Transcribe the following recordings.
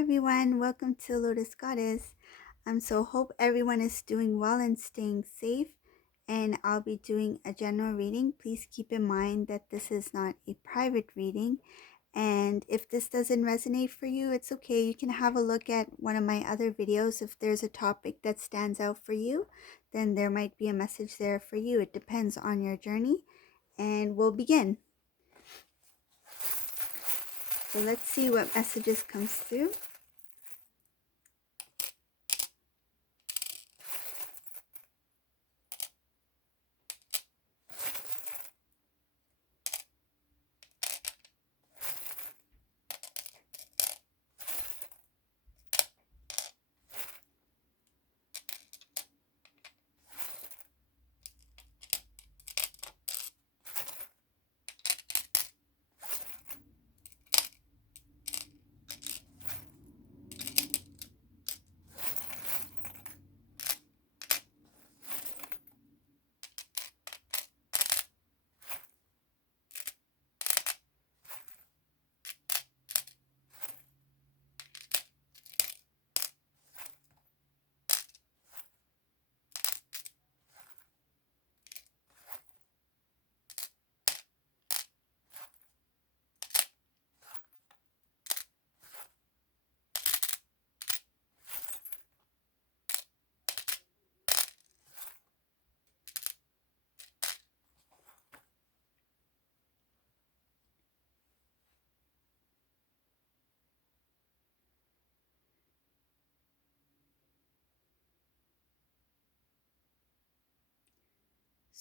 everyone, welcome to Lotus Goddess. So hope everyone is doing well and staying safe. And I'll be doing a general reading. Please keep in mind that this is not a private reading. And if this doesn't resonate for you, it's okay. You can have a look at one of my other videos. If there's a topic that stands out for you, then there might be a message there for you. It depends on your journey. And we'll begin. So let's see what messages comes through.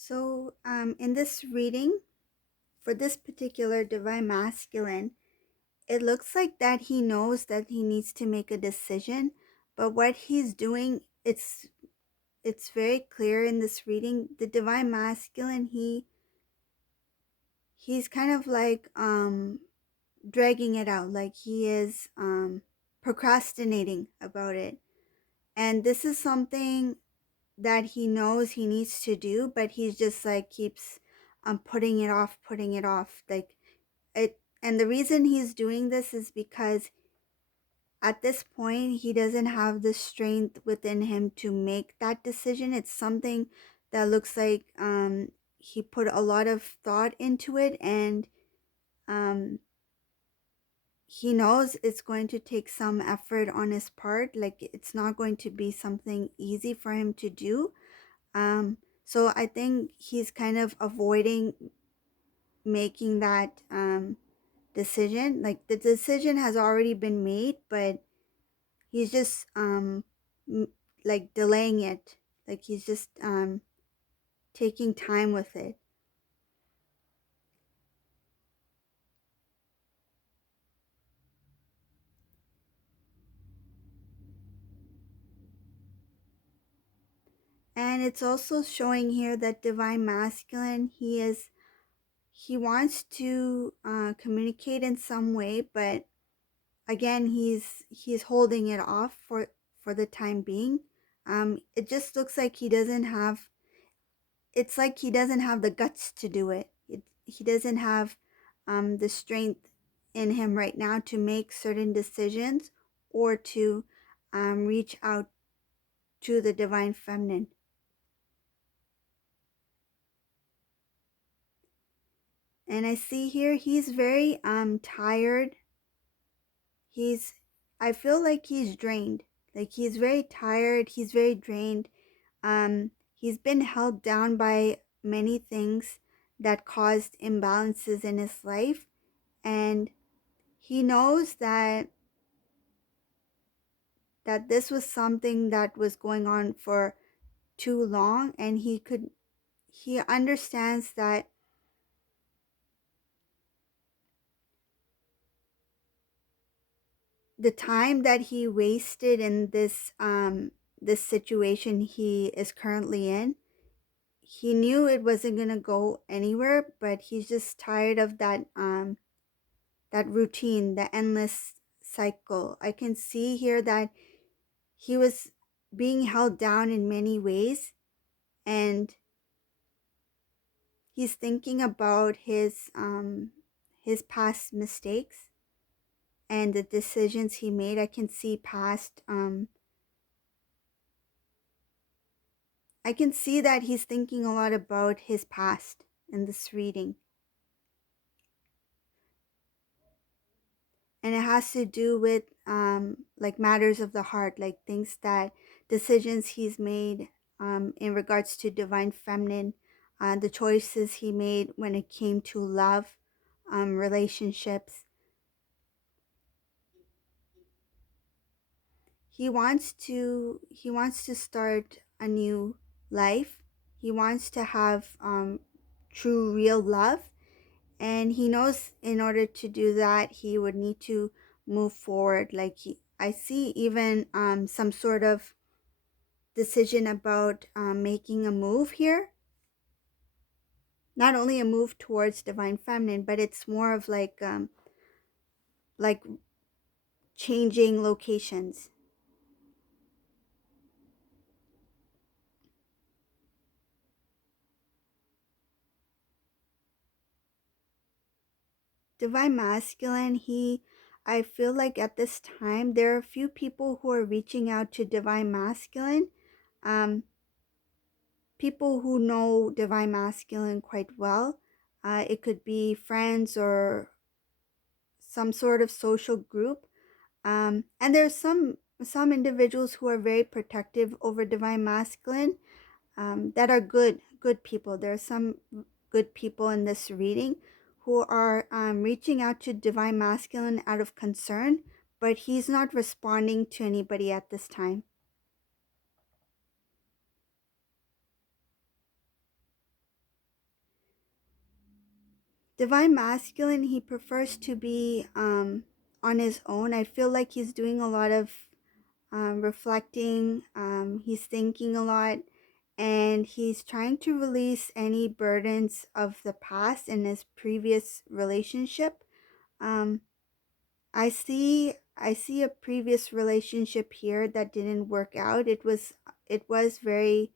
So in this reading, for this particular divine masculine, it looks like that he knows that he needs to make a decision, but what he's doing, it's very clear in this reading. The divine masculine, he's kind of like dragging it out, like he is procrastinating about it. And this is something that he knows he needs to do, but he's just like keeps putting it off, like it. And the reason he's doing this is because at this point he doesn't have the strength within him to make that decision. It's something that looks like he put a lot of thought into it, and um he knows it's going to take some effort on his part. Like it's not going to be something easy for him to do. So I think he's kind of avoiding making that decision. Like the decision has already been made, but he's just like delaying it. Like he's just taking time with it. And it's also showing here that divine masculine, he wants to communicate in some way, but again he's holding it off for the time being. It just looks like he doesn't have, it's like he doesn't have the guts to do it. He doesn't have the strength in him right now to make certain decisions or to reach out to the divine feminine. And I see here he's very tired. He's, I feel like he's drained. Like he's very tired, he's very drained. He's been held down by many things that caused imbalances in his life, and he knows that this was something that was going on for too long, and he understands that the time that he wasted in this situation he is currently in, he knew it wasn't going to go anywhere, but he's just tired of that routine, the endless cycle. I can see here that he was being held down in many ways, and he's thinking about his past mistakes, and the decisions he made. I can see that he's thinking a lot about his past in this reading. And it has to do with like matters of the heart, like things that decisions he's made in regards to divine feminine, the choices he made when it came to love, relationships. He wants to start a new life. He wants to have true real love, and he knows in order to do that he would need to move forward. I see even some sort of decision about making a move here, not only a move towards divine feminine, but it's more of like changing locations. Divine masculine, he I feel like at this time there are a few people who are reaching out to divine masculine, um people who know divine masculine quite well. It could be friends or some sort of social group. And there's some individuals who are very protective over divine masculine, that are good people. There are some good people in this reading who are reaching out to divine masculine out of concern, but he's not responding to anybody at this time. Divine masculine, he prefers to be on his own. I feel like he's doing a lot of reflecting. He's thinking a lot, and he's trying to release any burdens of the past in his previous relationship. Um, I see a previous relationship here that didn't work out. It was very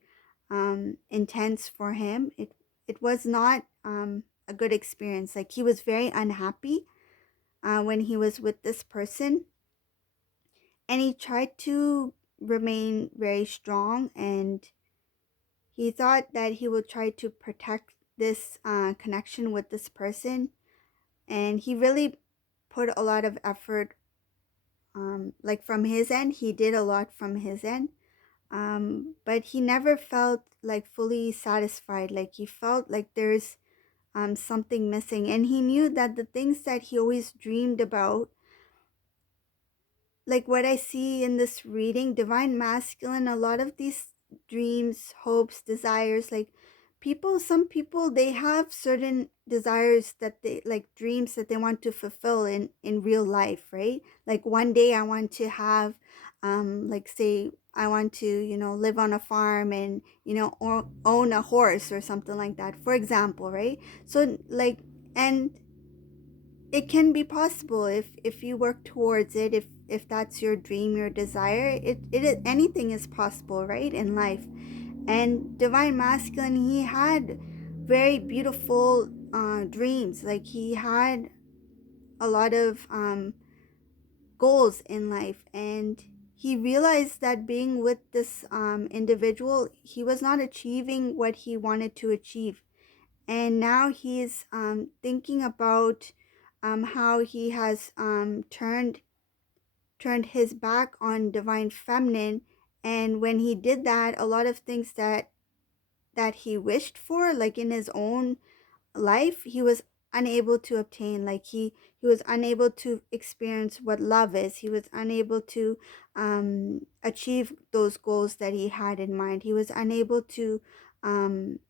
intense for him. It was not a good experience. Like, he was very unhappy when he was with this person, and he tried to remain very strong, and he thought that he would try to protect this connection with this person, and he really put a lot of effort. Like, from his end, he did a lot from his end, but he never felt like fully satisfied. Like, he felt like there's something missing, and he knew that the things that he always dreamed about, like what I see in this reading, divine masculine, a lot of these dreams, hopes, desires, like some people, they have certain desires that they like, dreams that they want to fulfill in real life, right? Like, one day I want to have, like, say I want to, live on a farm and, own a horse or something like that, for example, right? So, like, and it can be possible if you work towards it, if that's your dream, your desire. Anything is possible, right, in life. And divine masculine, he had very beautiful dreams. Like, he had a lot of goals in life, and he realized that being with this individual, he was not achieving what he wanted to achieve. And now he's thinking about how he has turned his back on divine feminine. And when he did that, a lot of things that he wished for, like in his own life, he was unable to obtain. Like, he was unable to experience what love is. He was unable to achieve those goals that he had in mind. He was unable to um,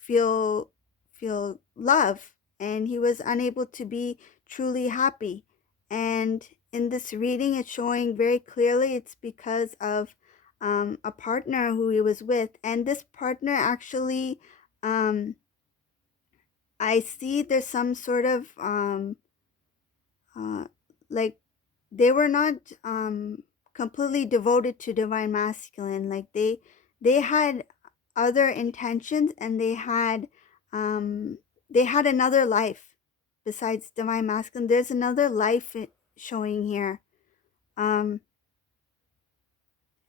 feel feel love, and he was unable to be truly happy. And in this reading, it's showing very clearly it's because of a partner who he was with. And this partner actually, um, I see there's some sort of uh, like, they were not completely devoted to divine masculine. Like, they had other intentions, and they had another life besides divine masculine. There's another life showing here. Um,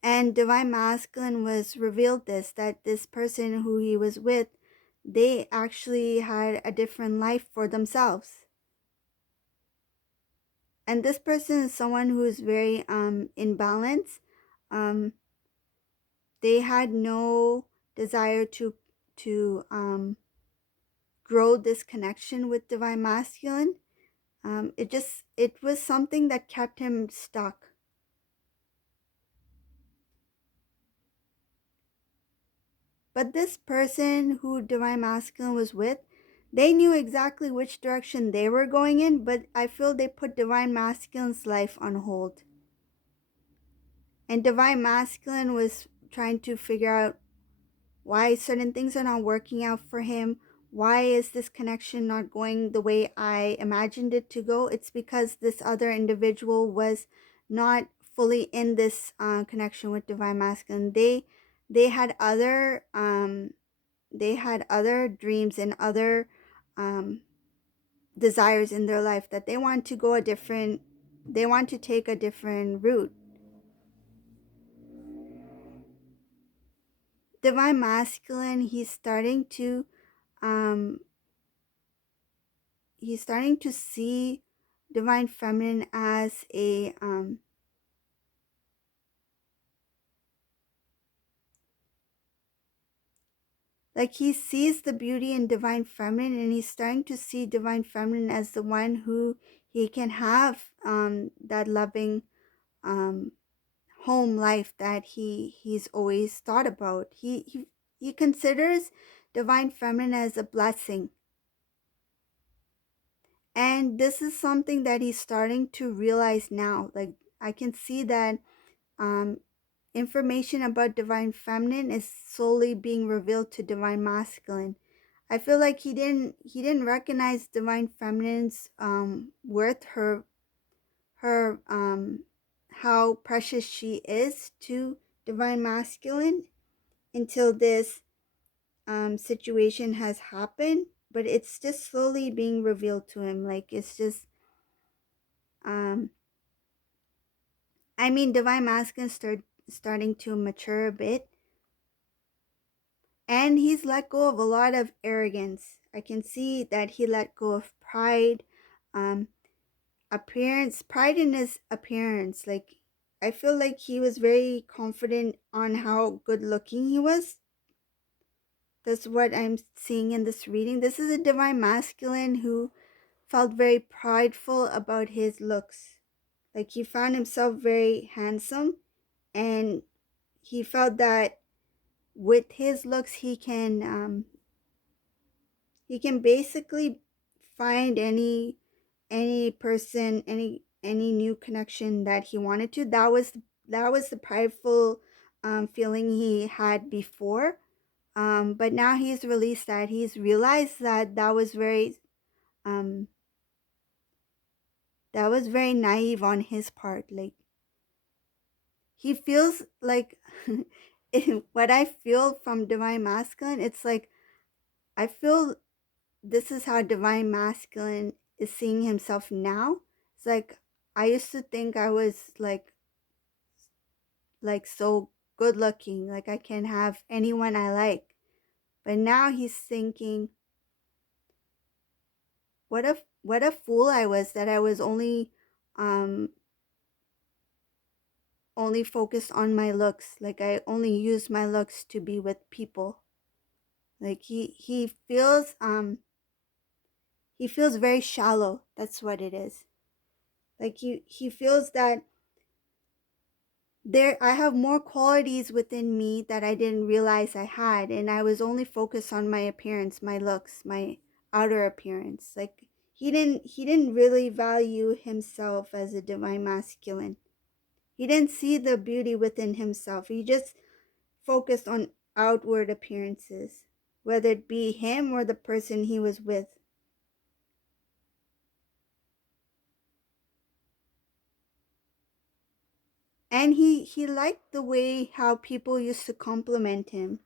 and divine masculine was revealed this, that this person who he was with, they actually had a different life for themselves. And this person is someone who is very in balance. Um, they had no desire to grow this connection with divine masculine. It was something that kept him stuck. But this person who divine masculine was with, they knew exactly which direction they were going in, but I feel they put divine masculine's life on hold. And divine masculine was trying to figure out why certain things are not working out for him. Why is this connection not going the way I imagined it to go? It's because this other individual was not fully in this connection with divine masculine. They had other dreams and other um, desires in their life, that they want to go a different, they want to take a different route. Divine masculine, um, he's starting to see divine feminine as a like he sees the beauty in divine feminine, and he's starting to see divine feminine as the one who he can have that loving um home life that he's always thought about. He considers divine feminine as a blessing. And this is something that he's starting to realize now. Like, I can see that um information about divine feminine is slowly being revealed to divine masculine. I feel like he didn't recognize divine feminine's worth, her how precious she is to divine masculine, until this situation has happened. But it's just slowly being revealed to him. Like, it's just um I mean, divine masculine starting to mature a bit, and he's let go of a lot of arrogance. I can see that he let go of pride, um appearance, pride in his appearance. Like, I feel like he was very confident on how good looking he was. That's what I'm seeing in this reading. This is a divine masculine who felt very prideful about his looks. Like, he found himself very handsome, and he felt that with his looks he can basically find any person, any new connection that he wanted to. That was the prideful feeling he had before. But now he's released that. He's realized that um that was very naive on his part. Like, he feels like what I feel from divine masculine, it's like I feel this is how divine masculine is seeing himself now. It's like, I used to think I was so good looking, like I can have anyone I like. But now he's thinking, what a fool I was, that I was um only focused on my looks. Like, I only used my looks to be with people. Like, he feels very shallow. That's what it is. Like, he feels that I have more qualities within me that I didn't realize I had, and I was only focused on my appearance, my looks, my outer appearance. Like, he didn't really value himself as a divine masculine. He didn't see the beauty within himself. He just focused on outward appearances, whether it be him or the person he was with. And he liked the way how people used to compliment him.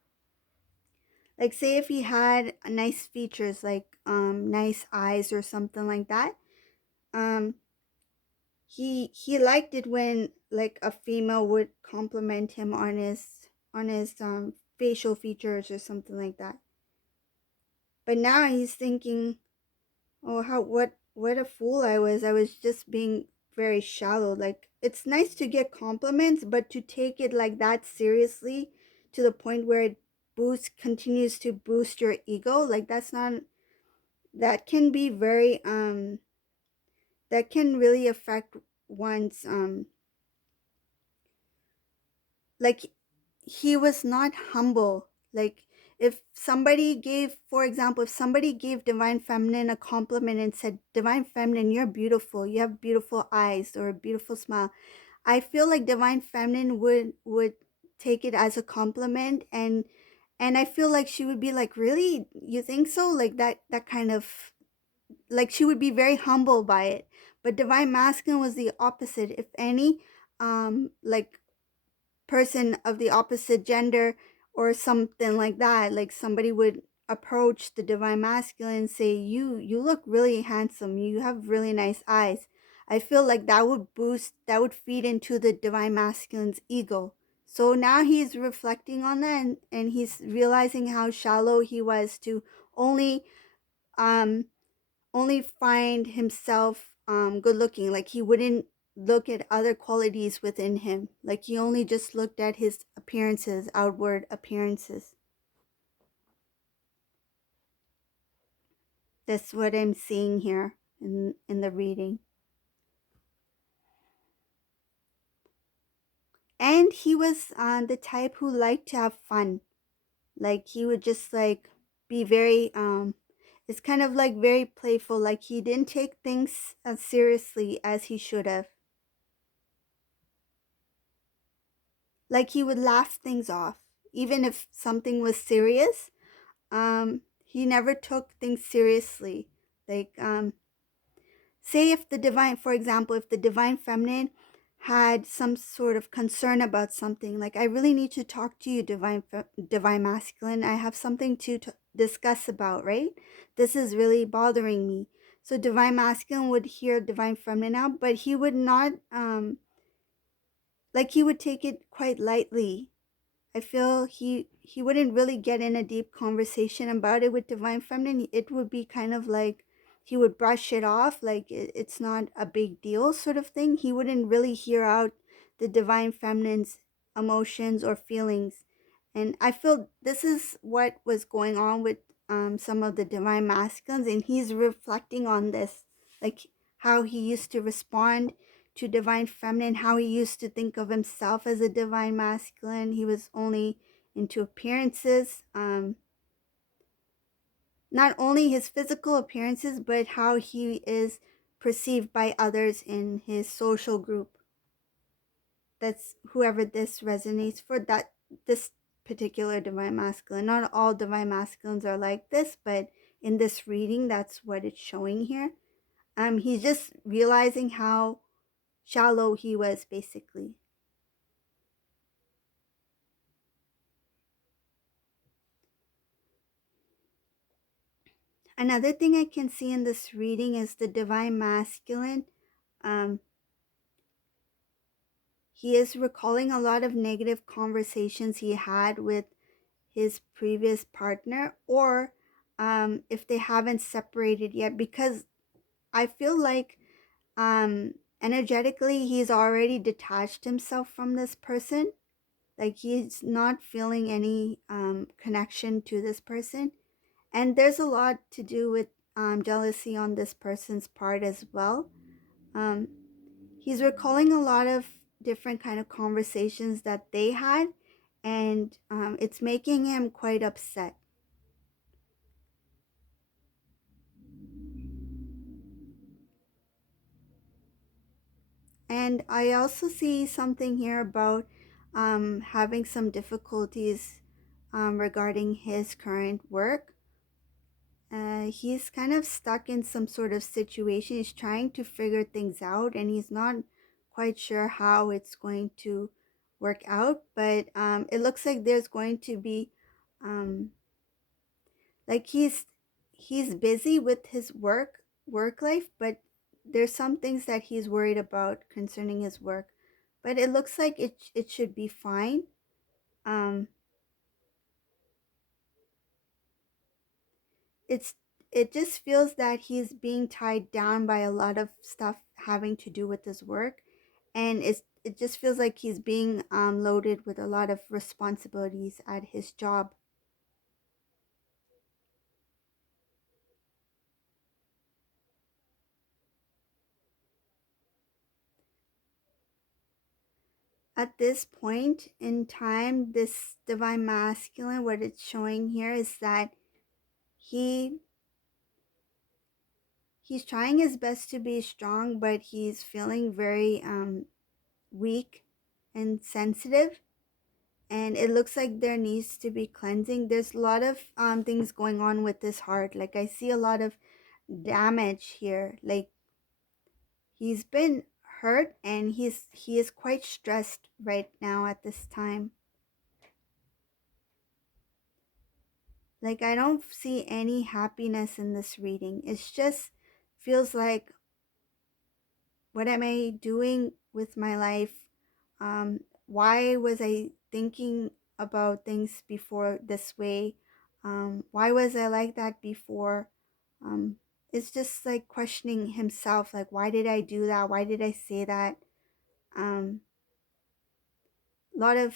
Like, say if he had nice features, like nice eyes or something like that, um he liked it when like a female would compliment him on his facial features or something like that. But now he's thinking, oh, how what a fool I was. I was just being very shallow. Like it's nice to get compliments, but to take it like that seriously to the point where it continues to boost your ego, like that's not, that can be very that can really affect one's like he was not humble. Like if somebody gave, for example, if somebody gave divine feminine a compliment and said, divine feminine, you're beautiful, you have beautiful eyes or a beautiful smile, I feel like divine feminine would take it as a compliment, and I feel like she would be like, really, you think so? Like that kind of, like she would be very humble by it. But divine masculine was the opposite. If any like person of the opposite gender or something like that, like somebody would approach the divine masculine and say, you look really handsome, you have really nice eyes, I feel like that would boost, that would feed into the divine masculine's ego. So now he's reflecting on that, and he's realizing how shallow he was to only um only find himself good looking. Like he wouldn't look at other qualities within him. Like he only just looked at his appearances, outward appearances. That's what I'm seeing here in the reading. And he was the type who liked to have fun. Like he would just like be very it's kind of like very playful. Like he didn't take things as seriously as he should have. Like he would laugh things off even if something was serious. He never took things seriously. Like say if the divine, for example, if the divine feminine had some sort of concern about something, like I really need to talk to you, divine masculine, I have something to discuss about, right? This is really bothering me. So divine masculine would hear divine feminine out, but he would not like he would take it quite lightly. I feel he wouldn't really get in a deep conversation about it with divine feminine. It would be kind of like he would brush it off, like it's not a big deal, sort of thing. He wouldn't really hear out the divine feminine's emotions or feelings. And I feel this is what was going on with some of the divine masculines, and he's reflecting on this, like how he used to respond to divine feminine, how he used to think of himself as a divine masculine. He was only into appearances, not only his physical appearances, but how he is perceived by others in his social group. That's whoever this resonates for, that this particular divine masculine. Not all divine masculines are like this, but in this reading, that's what it's showing here. He's just realizing how shallow he was, basically. Another thing I can see in this reading is the divine masculine. Um, he is recalling a lot of negative conversations he had with his previous partner, or if they haven't separated yet, because I feel like energetically he's already detached himself from this person. Like he's not feeling any connection to this person. And there's a lot to do with jealousy on this person's part as well. Um, he's recalling a lot of different kind of conversations that they had, and it's making him quite upset. And I also see something here about having some difficulties regarding his current work. He's kind of stuck in some sort of situation. He's trying to figure things out, and he's not quite sure how it's going to work out. But it looks like there's going to be, um, like he's busy with his work life, but there's some things that he's worried about concerning his work, but it looks like it should be fine. Um, it's it just feels that he's being tied down by a lot of stuff having to do with his work, and it just feels like he's being loaded with a lot of responsibilities at his job. At this point in time, this divine masculine, what it's showing here is that he he's trying his best to be strong, but he's feeling very weak and sensitive. And it looks like there needs to be cleansing. There's a lot of things going on with his heart. Like I see a lot of damage here. Like he's been hurt, and he is quite stressed right now at this time. Like I don't see any happiness in this reading. It's just feels like, what am I doing with my life? Why was I thinking about things before this way? Why was I like that before? Um, it's just like questioning himself, like, why did I do that? Why did I say that? A lot of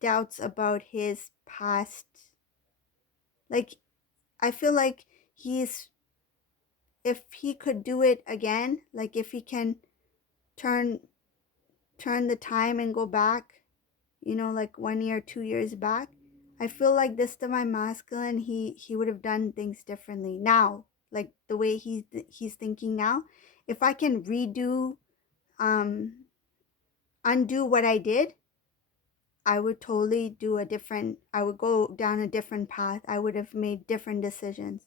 doubts about his past. Like, I feel like he's, if he could do it again, like if he can turn turn the time and go back, like 1 year, 2 years back, I feel like this divine masculine, he would have done things differently now. Like the way he's thinking now, if I can redo, um, undo what I did, I would totally do a different. I would go down a different path. I would have made different decisions.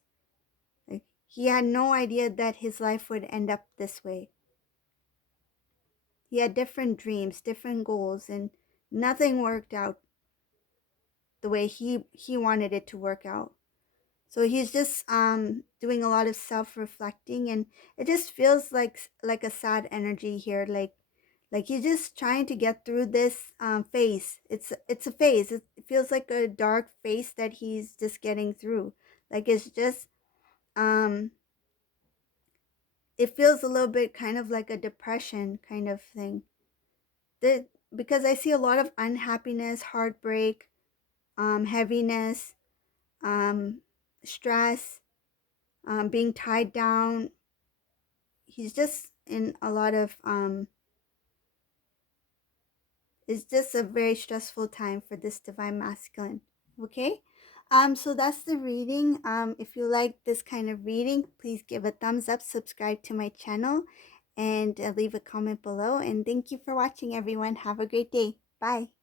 Like he had no idea that his life would end up this way. He had different dreams, different goals, and nothing worked out the way he wanted it to work out. So he's just doing a lot of self-reflecting, and it just feels like a sad energy here. Like he's just trying to get through this phase. It's a phase. It feels like a dark phase that he's just getting through. Like it's just um it feels a little bit kind of like a depression kind of thing. The, because I see a lot of unhappiness, heartbreak, heaviness, um, stress, being tied down. He's just in a lot of it's just a very stressful time for this divine masculine. Okay, so that's the reading. If you like this kind of reading, please give a thumbs up, subscribe to my channel, and leave a comment below. And thank you for watching, everyone. Have a great day. Bye.